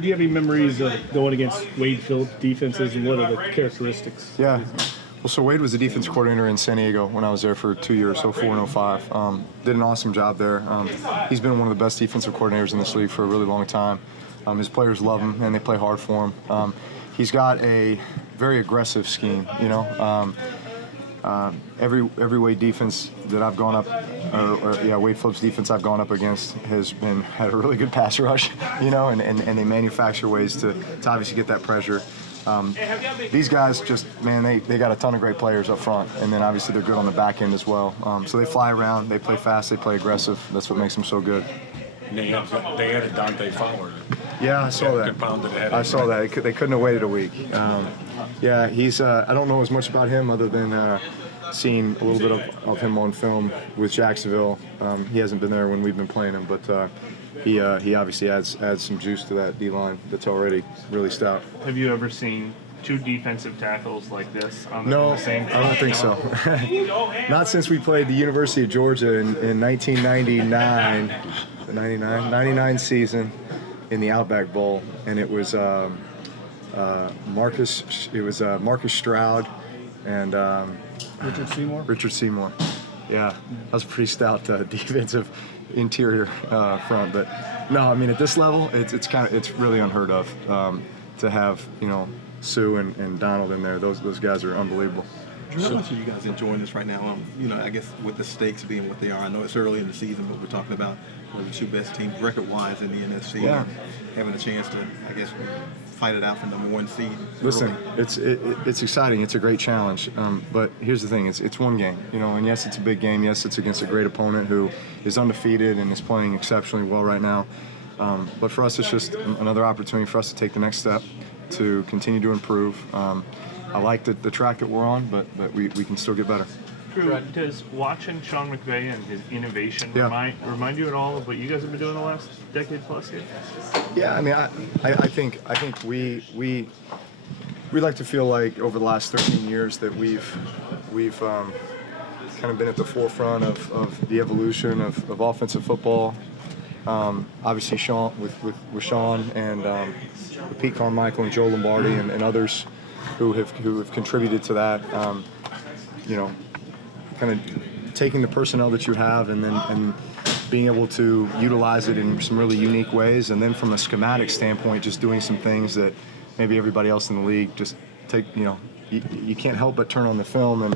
Do you have any memories of going against Wade Phillips defenses, and what are the characteristics? Yeah. Well, so Wade was the defense coordinator in San Diego when I was there for 2 years, 04 and 05. Did an awesome job there. He's been one of the best defensive coordinators in this league for a really long time. His players love him, and they play hard for him. He's got a very aggressive scheme, you know. Every Wade defense that I've gone up, Wade Phillips defense I've gone up against has had a really good pass rush, you know, and they manufacture ways to obviously get that pressure. These guys just, man, they got a ton of great players up front, and then obviously they're good on the back end as well. So they fly around, they play fast, they play aggressive. That's what makes them so good. And they had a Dante Fowler. Yeah, I saw that. I saw that. They couldn't have waited a week. Yeah, he's. I don't know as much about him other than seeing a little bit of him on film with Jacksonville. He hasn't been there when we've been playing him, but he obviously adds some juice to that D-line that's already really stout. Have you ever seen two defensive tackles like this on No, the same team? I don't think so. Not since we played the University of Georgia in 1999, the 99 season in the Outback Bowl, and it was Marcus Stroud and Richard Seymour. Yeah, that was a pretty stout defensive interior front. But no, I mean at this level, it's really unheard of to have, you know, Sue and Donald in there. Those guys are unbelievable. How much are you guys enjoying this right now? You know, I guess with the stakes being what they are, I know it's early in the season, but we're talking about one of the two best teams record-wise in the NFC. Yeah. And having a chance to, I guess, fight it out for number one seed. Listen, it's exciting. It's a great challenge. But here's the thing: it's one game, you know. And yes, it's a big game. Yes, it's against a great opponent who is undefeated and is playing exceptionally well right now. But for us, it's just another opportunity for us to take the next step, to continue to improve. I like the track that we're on, but we can still get better. Drew, does watching Sean McVay and his innovation remind you at all of what you guys have been doing the last decade plus here? Yeah, I mean, I think we like to feel like over the last 13 years that we've kind of been at the forefront of the evolution of offensive football. Obviously, Sean with Sean and with Pete Carmichael and Joe Lombardi and others who have contributed to that. You know, kind of taking the personnel that you have and being able to utilize it in some really unique ways, and then from a schematic standpoint, just doing some things that maybe everybody else in the league just take. You know, you can't help but turn on the film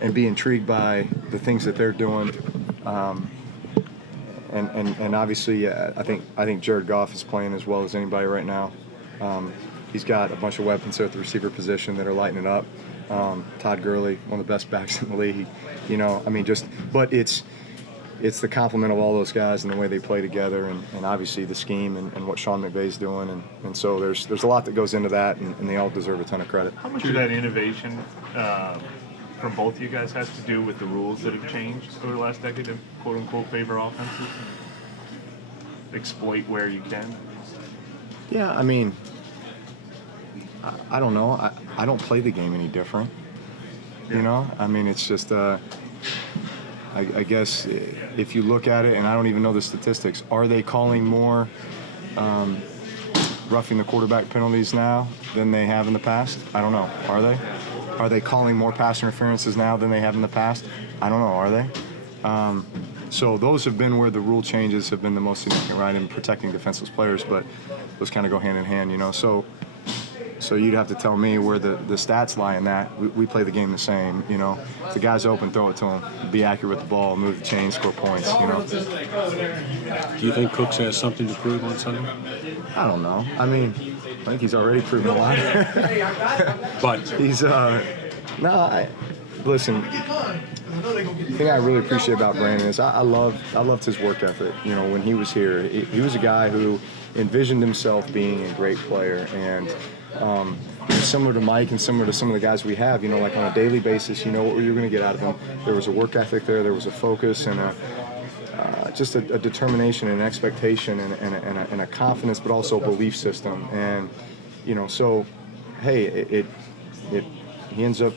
and be intrigued by the things that they're doing. And obviously, I think Jared Goff is playing as well as anybody right now. He's got a bunch of weapons there at the receiver position that are lighting it up. Todd Gurley, one of the best backs in the league. You know, I mean, but it's the complement of all those guys and the way they play together, and obviously the scheme and what Sean McVay's doing, and so there's a lot that goes into that, and they all deserve a ton of credit. How much of that innovation from both of you guys has to do with the rules that have changed over the last decade to quote unquote favor offenses and exploit where you can? Yeah, I mean, I don't know. I don't play the game any different. You know, I mean, it's just, I guess if you look at it, and I don't even know the statistics, are they calling more roughing the quarterback penalties now than they have in the past? I don't know. Are they? Are they calling more pass interferences now than they have in the past? I don't know. Are they? So those have been where the rule changes have been the most significant, right, in protecting defenseless players, but those kind of go hand in hand, you know. So you'd have to tell me where the stats lie in that. We play the game the same, you know. If the guy's open, throw it to him. Be accurate with the ball, move the chain, score points, you know. Do you think Cooks has something to prove on Sunday? I don't know. I mean, I think he's already proven a lot. But he's listen. The thing I really appreciate about Brandon is I loved his work ethic. You know, when he was here, he was a guy who envisioned himself being a great player, and similar to Mike and similar to some of the guys we have, you know, like on a daily basis, you know what you're going to get out of him. There was a work ethic there was a focus and just a determination and an expectation and a confidence, but also a belief system. And, you know, so, hey, he ends up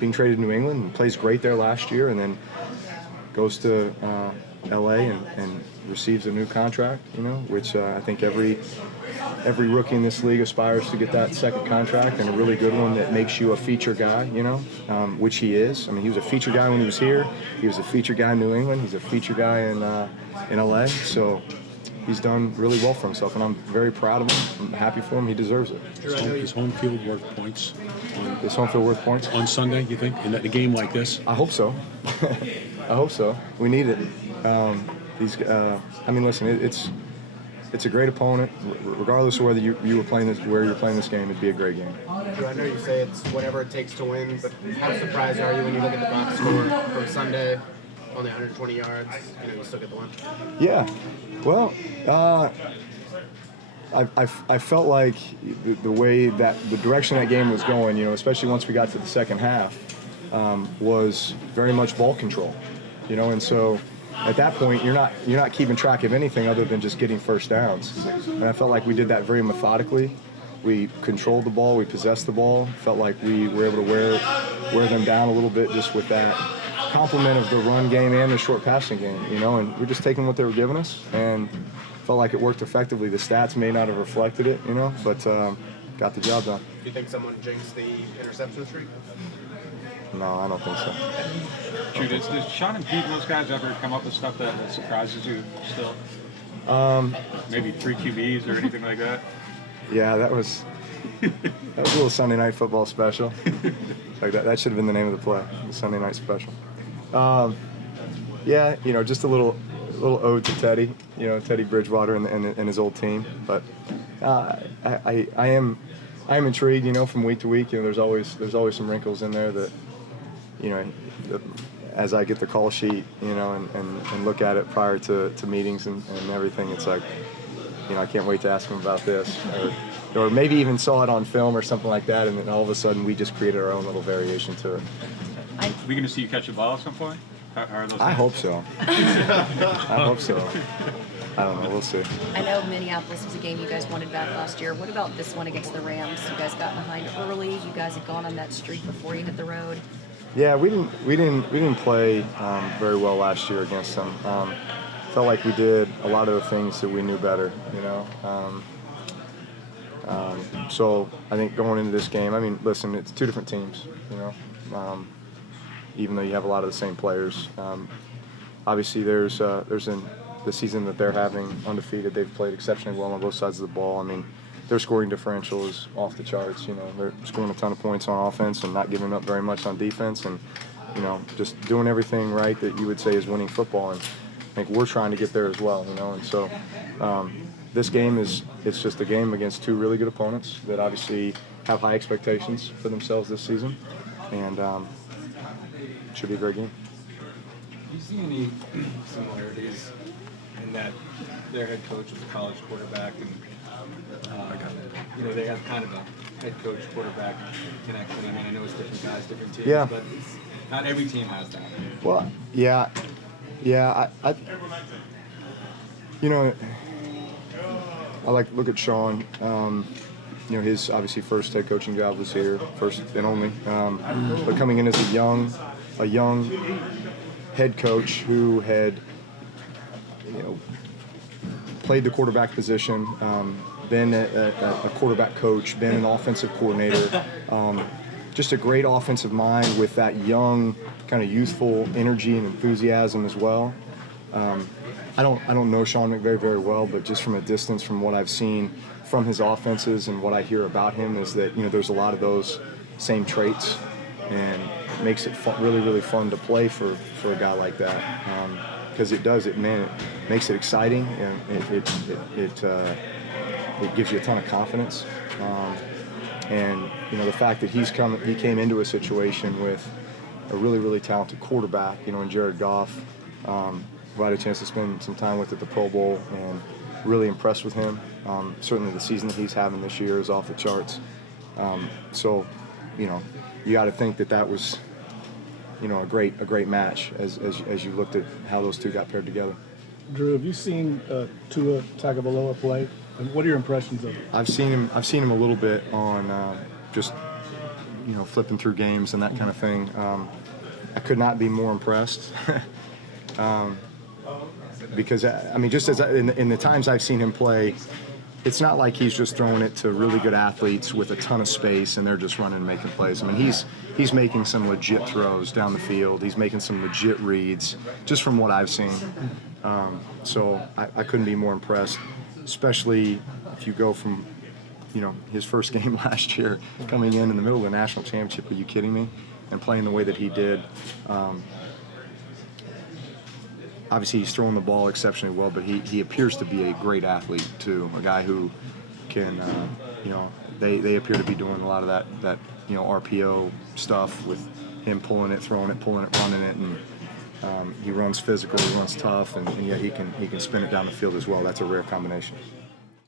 being traded to New England and plays great there last year, and then goes to L.A. and receives a new contract, which I think every rookie in this league aspires to get that second contract, and a really good one that makes you a feature guy, which he is. I mean, he was a feature guy when he was here. He was a feature guy in New England. He's a feature guy in LA. So he's done really well for himself, and I'm very proud of him. I'm happy for him. He deserves it. Is home field worth points Is home field worth points? on Sunday, you think, in a game like this? I hope so. I hope so. We need it. Listen, it's a great opponent. Regardless of whether you were playing this, where you're playing this game, it'd be a great game. Drew, I know you say it's whatever it takes to win, but how surprised are you when you look at the box score from Sunday, only 120 yards, you still get the win? Yeah. Well, I felt like the way that the direction that game was going, especially once we got to the second half, was very much ball control, and so at that point you're not keeping track of anything other than just getting first downs. And I felt like we did that very methodically. We controlled the ball, we possessed the ball. Felt like we were able to wear them down a little bit just with that complement of the run game and the short passing game, and we're just taking what they were giving us, and felt like it worked effectively. The stats may not have reflected it, but got the job done. Do you think someone jinxed the interception streak? No, I don't think so. Drew, does Sean and Pete and those guys ever come up with stuff that surprises you still? Maybe 3 QBs or anything like that? Yeah, that was a little Sunday Night Football special. Like that should have been the name of the play, the Sunday Night Special. Yeah, just a little ode to Teddy, Teddy Bridgewater and his old team. But I am intrigued, from week to week. There's always some wrinkles in there that, as I get the call sheet, and look at it prior to meetings and everything, it's like, I can't wait to ask him about this, or maybe even saw it on film or something like that, and then all of a sudden we just created our own little variation to it. Are we going to see you catch a ball at some point? I hope so. I hope so. I don't know. We'll see. I know Minneapolis was a game you guys wanted back last year. What about this one against the Rams? You guys got behind early. You guys had gone on that streak before you hit the road. Yeah, we didn't play very well last year against them. Felt like we did a lot of the things that we knew better, So I think going into this game, listen, it's two different teams, even though you have a lot of the same players. Obviously, there's in the season that they're having undefeated. They've played exceptionally well on both sides of the ball. Their scoring differential is off the charts. They're scoring a ton of points on offense and not giving up very much on defense, and just doing everything right that you would say is winning football. And I think we're trying to get there as well. And so this game it's just a game against two really good opponents that obviously have high expectations for themselves this season, and it should be a great game. Do you see any similarities in that their head coach was a college quarterback, and they have kind of a head coach quarterback connection? I know it's different guys, different teams, but not every team has that. Well, yeah. I like to look at Sean. His obviously first head coaching job was here, first and only. But coming in as a young head coach who had, played the quarterback position, been a quarterback coach, been an offensive coordinator, just a great offensive mind with that young, kind of youthful energy and enthusiasm as well. I don't know Sean McVay very well, but just from a distance, from what I've seen from his offenses and what I hear about him, is that there's a lot of those same traits, and it makes it really, really fun to play for a guy like that, because it makes it exciting, and it gives you a ton of confidence, and the fact that he came into a situation with a really, really talented quarterback, in Jared Goff. I had a chance to spend some time with at the Pro Bowl and really impressed with him. Certainly the season that he's having this year is off the charts. So, you got to think that was, a great match as you looked at how those two got paired together. Drew, have you seen Tua Tagovailoa play? And what are your impressions of him? I've seen him a little bit on just flipping through games and that kind of thing. I could not be more impressed. because I mean, just as in the times I've seen him play, it's not like he's just throwing it to really good athletes with a ton of space and they're just running and making plays. I mean, he's making some legit throws down the field. He's making some legit reads, just from what I've seen. So I couldn't be more impressed, especially if you go from, his first game last year, coming in the middle of the national championship. Are you kidding me? And playing the way that he did. Obviously, he's throwing the ball exceptionally well, but he appears to be a great athlete too. A guy who can, they appear to be doing a lot of that RPO stuff with him pulling it, throwing it, running it, and he runs physical, he runs tough, and yet he can spin it down the field as well. That's a rare combination.